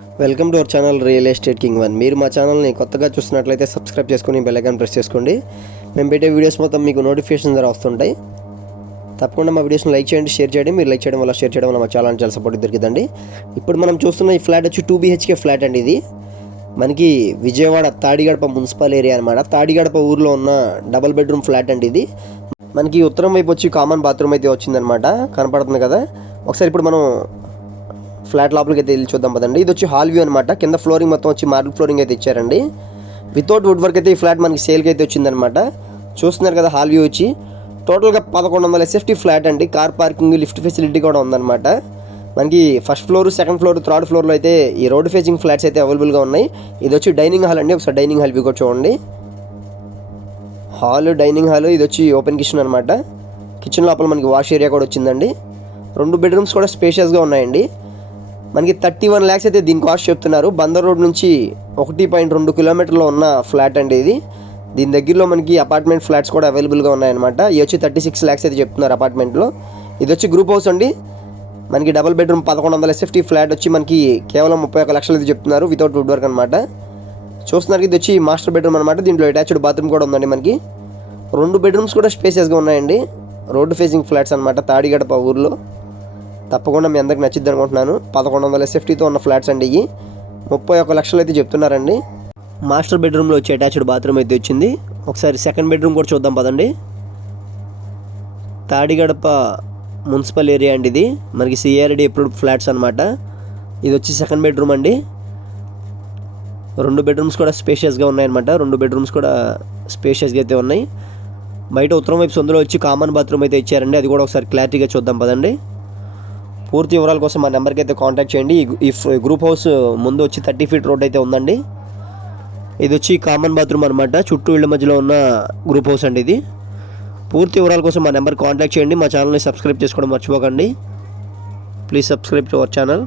Welcome to our channel real estate king one. మీరు మా ఛానల్ని కొత్తగా చూస్తున్నట్లయితే సబ్స్క్రైబ్ చేసుకుని బెల్ ఐకాన్ ప్రెస్ చేసుకోండి. మేము పెట్టే వీడియోస్ మొత్తం మీకు నోటిఫికేషన్ ద్వారా వస్తుంటాయి. తప్పకుండా మా వీడియోస్ని లైక్ చేయండి, షేర్ చేయండి. మీరు లైక్ చేయడం వల్ల, షేర్ చేయడం వల్ల మా ఛానల్ చాలా సపోర్ట్ దొరికిందండి. ఇప్పుడు మనం చూస్తున్న ఈ ఫ్లాట్ వచ్చి 2 BHK ఫ్లాట్ అండి. ఇది మనకి విజయవాడ తాడిగడప మున్సిపల్ ఏరియా అనమాట. తాడిగడప ఊర్లో ఉన్న డబుల్ బెడ్రూమ్ ఫ్లాట్ అండి. ఇది మనకి ఉత్తరం వైపు వచ్చి కామన్ బాత్రూమ్ అయితే వచ్చిందనమాట, కనపడుతుంది కదా. ఒకసారి ఇప్పుడు మనం ఫ్లాట్ లోపలికి అయితే వెళ్ళి చూద్దాం పదండి. ఇది వచ్చి హాల్ వ్యూ అనమాట. కింద ఫ్లోరింగ్ మొత్తం వచ్చి మార్బుల్ ఫ్లోరింగ్ అయితే ఇచ్చారండి. వితౌట్ వుడ్ వర్క్ అయితే ఈ ఫ్లాట్ మనకి సేల్కి అయితే వచ్చిందనమాట. చూస్తున్నారు కదా హాల్ వ్యూ వచ్చి. టోటల్గా 1100 SFT ఫ్లాట్ అండి. కార్ పార్కింగ్, లిఫ్ట్ ఫెసిలిటీ కూడా ఉందన్నమాట. మనకి first floor, second floor, third ఫ్లోర్లో అయితే ఈ రోడ్ ఫేసింగ్ ఫ్లాట్స్ అయితే అవైలబుల్గా ఉన్నాయి. ఇది వచ్చి డైనింగ్ హాల్ అండి. ఒకసారి డైనింగ్ హాల్ వ్యూ కూడా చూడండి. Hall, dining hall. ఇది వచ్చి ఓపెన్ కిచెన్ అనమాట. కిచెన్ లోపల మనకి వాష్ ఏరియా కూడా వచ్చిందండి. 2 బెడ్రూమ్స్ కూడా స్పేషియస్గా ఉన్నాయండి. మనకి 31 lakhs అయితే దీని కాస్ట్ చెప్తున్నారు. బందర్ రోడ్ నుంచి 1.2 కిలోమీటర్లో ఉన్న ఫ్లాట్ అండి ఇది. దీని దగ్గరలో మనకి అపార్ట్మెంట్ ఫ్లాట్స్ కూడా అవైలబుల్గా ఉన్నాయన్నమాట. ఇది వచ్చి 36 lakhs అయితే చెప్తున్నారు అపార్ట్మెంట్లో. ఇది వచ్చి గ్రూప్ హౌస్ అండి. మనకి డబుల్ బెడ్రూమ్ 1100 SFT ఫ్లాట్ వచ్చి మనకి కేవలం 31 లక్షలు అయితే చెప్తున్నారు, వితౌట్ వుడ్ వర్క్ అనమాట. చూస్తున్నారు ఇది వచ్చి మాస్టర్ బెడ్రూమ్ అనమాట. దీంట్లో అటాచ్డ్ బాత్రూమ్ కూడా ఉందండి. మనకి 2 బెడ్రూమ్స్ కూడా స్పేసియస్గా ఉన్నాయండి. రోడ్డు ఫేసింగ్ ఫ్లాట్స్ అనమాట తాడిగడప ఊర్లో. తప్పకుండా మీ అందరికి నచ్చిద్ది అనుకుంటున్నాను. 1100 SFTతో ఉన్న ఫ్లాట్స్ అండి. ఇవి 31 లక్షలు అయితే చెప్తున్నారండి. మాస్టర్ బెడ్రూమ్లో వచ్చి అటాచ్డ్ బాత్రూమ్ అయితే వచ్చింది. ఒకసారి సెకండ్ బెడ్రూమ్ కూడా చూద్దాం పదండి. తాడిగడప మున్సిపల్ ఏరియా అండి. ఇది మనకి CRD అప్రూవ్డ్ ఫ్లాట్స్ అనమాట. ఇది వచ్చి సెకండ్ బెడ్రూమ్ అండి. 2 బెడ్రూమ్స్ కూడా స్పేషియస్గా ఉన్నాయన్నమాట. 2 బెడ్రూమ్స్ కూడా స్పేషియస్గా అయితే ఉన్నాయి. బయట ఉత్తరం వైపు సందులో వచ్చి కామన్ బాత్రూమ్ అయితే ఇచ్చారండి. అది కూడా ఒకసారి క్లారిటీగా చూద్దాం పదండి. పూర్తి వివరాల కోసం మా నెంబర్కి అయితే కాంటాక్ట్ చేయండి. ఈ గ్రూప్ హౌస్ ముందు వచ్చి 30 feet రోడ్ అయితే ఉందండి. ఇది వచ్చి కామన్ బాత్రూమ్ అనమాట. చుట్టూ ఇళ్ళ మధ్యలో ఉన్న గ్రూప్ హౌస్ అండి ఇది. పూర్తి వివరాల కోసం మా నెంబర్కి కాంటాక్ట్ చేయండి. మా ఛానల్ని సబ్స్క్రైబ్ చేసుకోవడం మర్చిపోకండి. Please subscribe to our channel.